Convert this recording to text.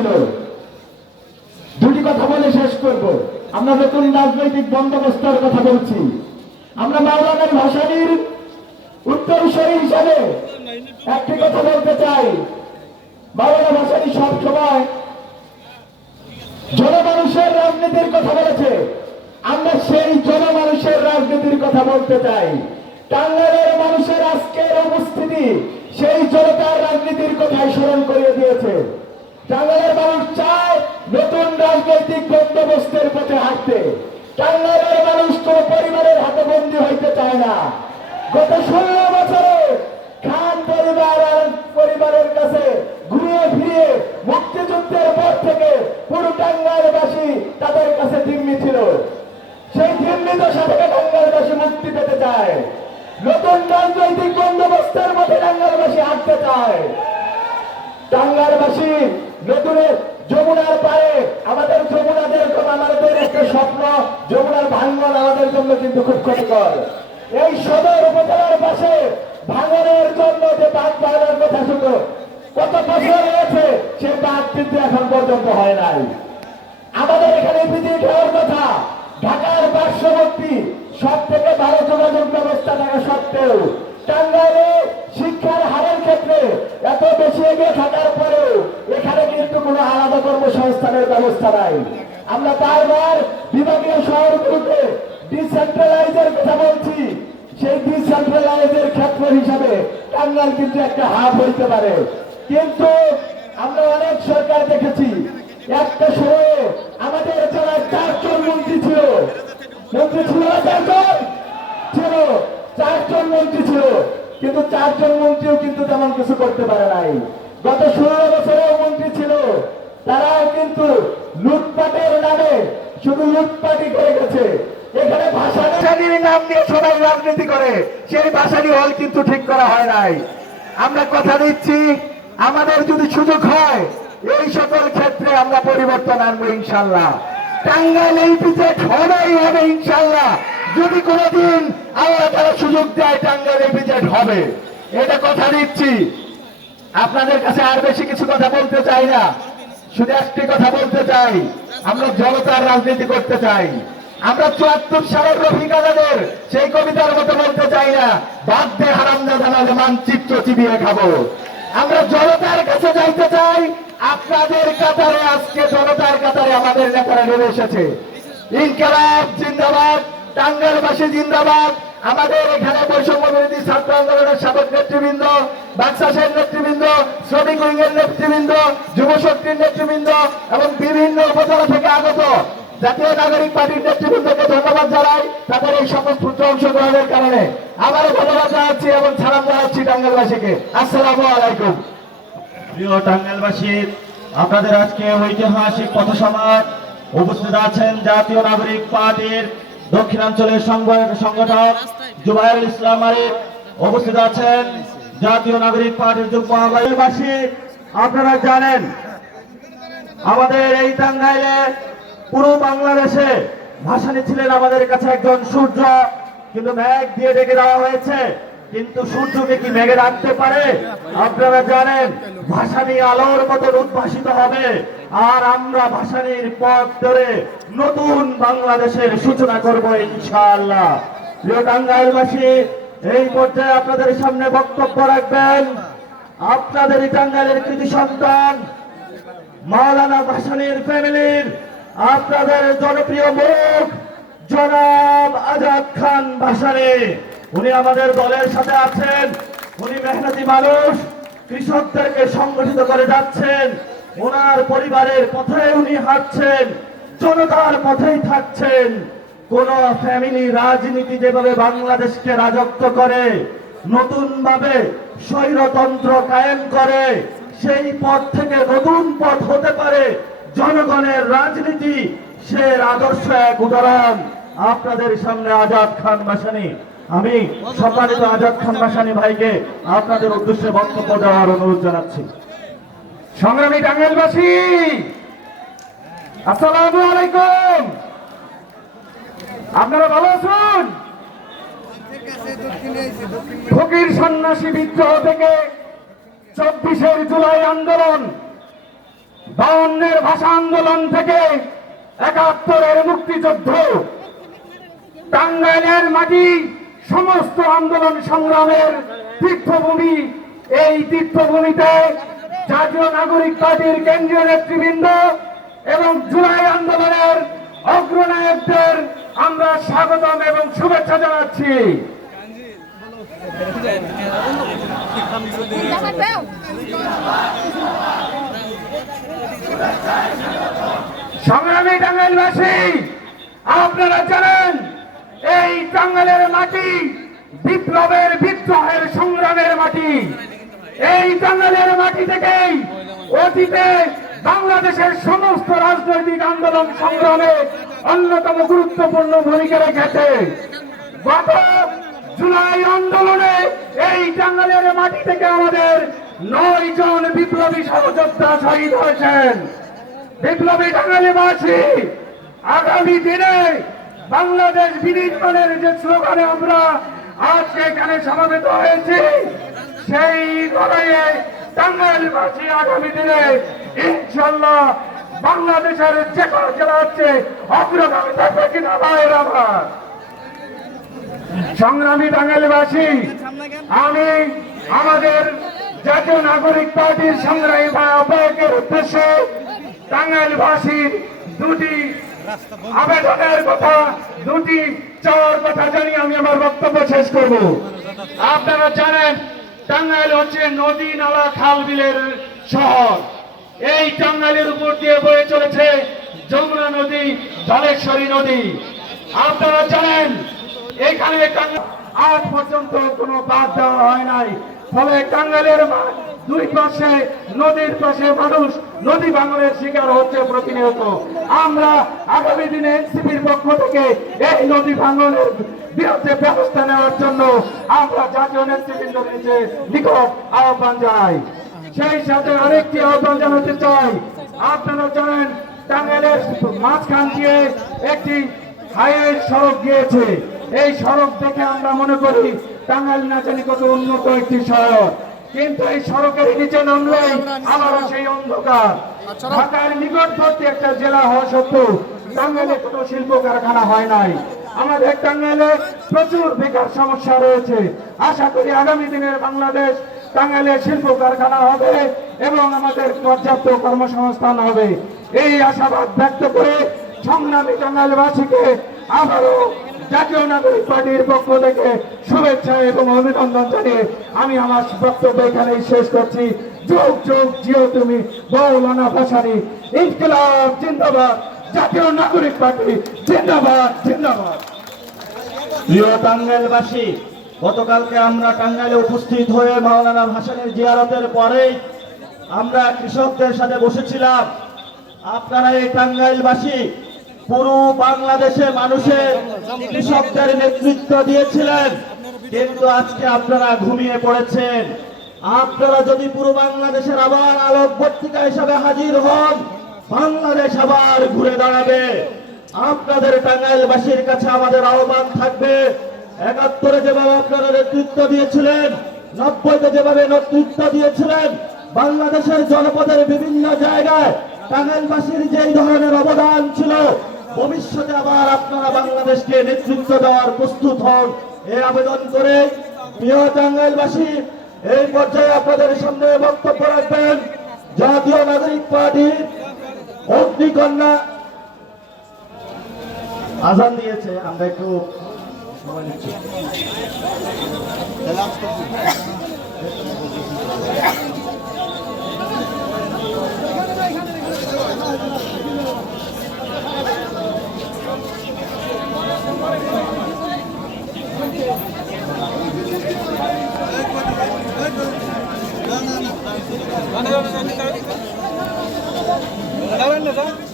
ছিল দুটি কথা বলে শেষ করব। আমরা নতুন রাজনৈতিক বন্দোবস্তের কথা বলছি। আমরা মাওলানার ভাষানির উত্তরসূরি হিসাবে একটি কথা বলতে চাই। মাওলানা ভাষানি সব সময় জনমানুষের রাজনীতির কথা বলেছে। আমরা সেই জনমানুষের রাজনীতির কথা বলতে চাই। টাঙ্গাইলের মানুষের আজকের উপস্থিতি সেই জনতার রাজনীতির কথাই স্মরণ করিয়ে দিয়েছে। টাঙ্গাইলের মানুষ চায় নতুন রাজনৈতিক বন্দোবস্তের পথে হাঁটতে। টাঙ্গাইলের মানুষ কোন পরিবারের হাতে বন্দী হইতে চায় না। গত ষোলো বছরে খান পরিবার আর পরিবারের কাছে ঘুরিয়ে ফিরিয়ে মুক্তিযুদ্ধের পর থেকে পুরো টাঙ্গাইলবাসী তাদের কাছে জিম্মি ছিল। সেই জিম্মি দশা থেকে টাঙ্গাইলবাসী মুক্তি পেতে চায়। নতুন রাজনৈতিক বন্দোবস্তের মধ্যে টাঙ্গাইলবাসী হাঁটতে চায়। টাঙ্গাইলবাসী নতুন যমুনার পারে আমাদের যমুনা যেরকম আমাদের একটা স্বপ্ন, যমুনার ভাঙ্গন আমাদের জন্য কিন্তু খুব ক্ষতিকর। এই সদর উপজেলার পাশে ভাঙনের জন্য যে বাঁধ বাঁধার কথা ছিল, কত বছর হয়েছে সে বাঁধ কিন্তু এখন পর্যন্ত হয় নাই। আমাদের এখানে বিদ্যুৎ হওয়ার কথা, ঢাকার পার্শ্ববর্তী সব থেকে ভালো যোগাযোগ ব্যবস্থা থাকা সত্ত্বেও টাঙ্গাইলে শিক্ষার হারের ক্ষেত্রে এত বেশি এগিয়ে থাকার পরেও এখানে কিন্তু কোনো আলাদা কর্মসংস্থানের ব্যবস্থা নাই। আমরা বারবার বিভাগীয় শহরগুলোতে ডিসেন্ট্রালাইজের কথা বলছি। সেই ডিসেন্ট্রালাইজের ক্ষেত্র হিসাবে টাঙ্গাইল কিন্তু একটা হাব হইতে পারে। কিন্তু আমরা অনেক সরকার দেখেছি, একটা সময়ে আমাদের জেলায় চারজন মন্ত্রী ছিল। মন্ত্রী ছিল চারজন? ছিল। চারজন মন্ত্রী ছিল। কিন্তু চারজন মন্ত্রীও কিন্তু তেমন কিছু করতে পারে নাই। গত ষোলো বছরেও মন্ত্রী ছিল, তারাও কিন্তু লুটপাটের নামে শুধু লুটপাটই করে গেছে। এখানে ভাষানির নাম দিয়ে সবাই রাজনীতি করে, সেই ভাষানি হল কিন্তু ঠিক করা হয় নাই। আমরা কথা দিচ্ছি, আমাদের যদি সুযোগ হয়, এই সকল ক্ষেত্রে আমরা পরিবর্তন আনব ইনশাল্লাহ। টাঙ্গাইল এই পিছেট হবেই হবে ইনশাল্লাহ। যদি কোনোদিন আল্লাহ তারা সুযোগ দেয়, টাঙ্গাইল এই পিছেট হবে। এটা কথা দিচ্ছি। আপনাদের কাছে আর বেশি কিছু কথা বলতে চাই না। শুধু একটি কথা বলতে চাই, আমরা জনতার রাজনীতি করতে চাই। আমরা চুয়াত্তর সালের রফিক আজাদের সেই কবিতার মতো বলতে চাই না বাদ্যে হারামদা জানালে মানচিত্র চিবিয়ে খাব। আমরা জনতার কাছে যাইতে চাই, আপনাদের কাতারে, আজকে জনতার কাতারে আমাদের নেতারা নেমে এসেছে। ইনকালাব, জিন্দাবাদ টাঙ্গালবাসী জিন্দাবাদ আমাদের এখানে বৈষম্য বিরোধী ছাত্র আন্দোলনের সাবেক নেতৃবৃন্দ, বাক্সাসের নেতৃবৃন্দ, শ্রমিক উইংয়ের নেতৃবৃন্দ, যুব শক্তির নেতৃবৃন্দ এবং বিভিন্ন উপজেলা থেকে আগত জাতীয় নাগরিক পার্টির নেতৃবৃন্দকে ধন্যবাদ জানাই তাদের এই সমস্ত অংশগ্রহণের কারণে। আবারও ধন্যবাদ জানাচ্ছি এবং সালাম জানাচ্ছি টাঙ্গালবাসীকে আসসালামু আলাইকুম। প্রিয় টাঙ্গাইলবাসী, আপনাদের আজকে ঐতিহাসিক পথসভায় উপস্থিত আছেন জাতীয় নাগরিক পার্টির দক্ষিণাঞ্চলের সংগ- সংগঠক জুবাইরুল ইসলাম আরিফ উপস্থিত আছেন। জাতীয় নাগরিক পার্টির যুগ্ম আহ্বায়কবাসী আপনারা জানেন, আমাদের এই টাঙ্গাইলে পুরো বাংলাদেশে ভাসানি ছিলেন আমাদের কাছে একজন সূর্য, কিন্তু ম্যাগ দিয়ে ডেকে দেওয়া হয়েছে। কিন্তু সূর্যকে কি মেঘে রাখতে পারে? আপনারা জানেন, ভাসানি আলোর মতন উদ্ভাসিত হবে। আর আমরা ভাসানির পথ ধরে নতুন বাংলাদেশের সূচনা করব ইনশাআল্লাহ। প্রিয় টাঙ্গাইলবাসী, এই পর্যায়ে আপনাদের সামনে বক্তব্য রাখবেন। আপনাদের টাঙ্গাইলের কৃতি সন্তান, মাওলানা ভাসানির ফ্যামিলির আপনাদের জনপ্রিয় মুখ, জনাব আজাদ খান ভাসানি। উনি আমাদের দলের সাথে আছেন। উনি মেহনতি মানুষ, কৃষকদেরকে সংগঠিত করে যাচ্ছেন। ওনার পরিবারের পথে উনি হাঁটছেন, জনতার পথেই থাকছেন। কোন ফ্যামিলি রাজনীতি যেভাবে বাংলাদেশকে রাজত্ব করে নতুন ভাবে স্বৈরতন্ত্র কায়েম করে, সেই পথ থেকে নতুন পথ হতে পারে জনগণের রাজনীতি, সে আদর্শ এক উদাহরণ। আপনাদের সামনে আজাদ খান বাসানি আমি সম্মানিত আজাদ খান বাসানি ভাইকে আপনাদের উদ্দেশ্যে বক্তব্য দেওয়ার অনুরোধ জানাচ্ছি। সংগ্রামী টাঙ্গাইলবাসী, আসসালামু আলাইকুম। আপনারা ভালো আছেন? ফকির সন্ন্যাসী বিদ্রোহ থেকে চব্বিশের জুলাই আন্দোলন, বাউন্নের ভাষা আন্দোলন থেকে একাত্তরের মুক্তিযুদ্ধ, টাঙ্গাইলের মাটি সমস্ত আন্দোলন সংগ্রামের তীর্থভূমি। এই তীর্থভূমিতে জাতীয় নাগরিক পার্টির কেন্দ্রীয় নেতৃবৃন্দ এবং জুলাই আন্দোলনের অগ্রনায়কদের আমরা স্বাগতম এবং শুভেচ্ছা জানাচ্ছি। সংগ্রামী টাঙ্গাইলবাসী, আপনারা জানেন এই টাঙ্গাইলের মাটি, বিপ্লবের বিদ্রোহের সংগ্রামের মাটি। এই টাঙ্গাইলের মাটি থেকেই অতীতে বাংলাদেশের সমস্ত রাজনৈতিক আন্দোলন সংগ্রামে অন্যতম গুরুত্বপূর্ণ ভূমিকা রেখেছে। গত জুলাই আন্দোলনে এই টাঙ্গাইলের মাটি থেকে আমাদের নয় জন বিপ্লবী সহযোদ্ধা শহীদ হয়েছেন। বিপ্লবী টাঙ্গাইলবাসী আগামী দিনে বাংলাদেশ বিনির্মাণের যে স্লোগানে আমরা আজকে এখানে সমাবেত হয়েছি, সেই লড়াইয়ে টাঙ্গাইলবাসী আগামী দিনে ইনশাল্লাহ বাংলাদেশের যে কোনো জেলা হচ্ছে অগ্রগামী থাকবে কিনা ভাইয়ের আমার সংগ্রামী টাঙ্গাইলবাসী, আমি আমাদের জাতীয় নাগরিক পার্টির সংগ্রামী আহ্বায়কের উদ্দেশ্যে টাঙ্গাইলবাসীর দুটি আবেদনের কথা, দুটি চাওয়ার কথা জানিয়ে আমি আমার বক্তব্য শেষ করব। আপনারা জানেন, টাঙ্গাইল হচ্ছে নদী নালা খাল বিলের শহর। এই টাঙ্গাইলের উপর দিয়ে বয়ে চলেছে যমুনা নদী, ধলেশ্বরী নদী। আপনারা জানেন, এখানে টাঙ্গা- আজ পর্যন্ত কোনো বাদ দেওয়া হয় নাই। ফলে টাঙ্গাইলের মা- দুই পাশে, নদীর পাশে মানুষ নদী ভাঙনের শিকার হচ্ছে প্রতিনিয়ত। আমরা আগামী দিনে এনসিপির পক্ষ থেকে এই নদী ভাঙনের বিরুদ্ধে ব্যবস্থা নেওয়ার জন্য আমরা জাতীয় নেতৃবৃন্দের নিচে নিকট আহ্বান জানাই। সেই সাথে আরেকটি আহ্বান জানাতে চাই। আপনারা জানেন টাঙ্গাইলের মাঝখান দিয়ে একটি হাইওয়ে সড়ক গিয়েছে। এই সড়ক দেখে আমরা মনে করি টাঙ্গাইল না জানি কত উন্নত একটি শহর। কিন্তু এই সড়কের নিচে নামলেই আবারও সেই অন্ধকার। ঢাকার নিকটবর্তী একটা জেলা হওয়া সত্ত্বেও টাঙ্গাইলে কোনো শিল্প কারখানা হয় নাই। আমাদের টাঙ্গাইলে প্রচুর বেকার সমস্যা রয়েছে। আশা করি আগামী দিনের বাংলাদেশ টাঙ্গাইলে শিল্প কারখানা হবে এবং আমাদের পর্যাপ্ত কর্মসংস্থান হবে। এই আশাবাদ ব্যক্ত করে সংগ্রামী টাঙ্গাইলবাসীকে আবারও জাতীয় নাগরিক পার্টির পক্ষ থেকে শুভেচ্ছা এবং অভিনন্দন জানিয়ে আমি আমার বক্তব্য এখানেই শেষ করছি। যোগ যোগ, জিও তুমি বৌলানা ভাসানি, ইনকিলাব, জিন্দাবাদ। জাতীয় নাগরিক পার্টি, জিন্দাবাদ জিন্দাবাদ। প্রিয় টাঙ্গাইলবাসী, গতকালকে আমরা টাঙ্গাইলে উপস্থিত হয়ে মাওলানা ভাসানের জিয়ারতের পরেই আমরা কৃষকদের সাথে বসেছিলাম। আপনারা এই টাঙ্গাইলবাসী পুরো বাংলাদেশে মানুষের কৃষকদের নেতৃত্ব দিয়েছিলেন। কিন্তু আজকে আপনারা ঘুমিয়ে পড়েছেন। আপনারা যদি পুরো বাংলাদেশের আবার আলোকবর্তিকা হিসাবে হাজির হন, বাংলাদেশ আবার ঘুরে দাঁড়াবে। আপনাদের টাঙ্গাইলবাসীর কাছে আমাদের আহ্বান থাকবে। একাত্তরে যেভাবে আপনারা নেতৃত্ব দিয়েছিলেন, নব্বইতে যেভাবে নেতৃত্ব দিয়েছিলেন, বাংলাদেশের জনপদের বিভিন্ন জায়গায় টাঙ্গাইলবাসীর যেই ধরনের অবদান ছিল ভবিষ্যতে আবার আপনারা বাংলাদেশকে নেতৃত্ব দেওয়ার প্রস্তুত হন। এই আবেদন করে প্রিয় টাঙ্গাইলবাসী এই পর্যায়ে আপনাদের সামনে বক্তব্য রাখবেন। জাতীয় নাগরিক পার্টির অগ্নিকন্যা আজান দিয়েছে। আমরা একটু সময় নিচ্ছি। দাঁড়ান না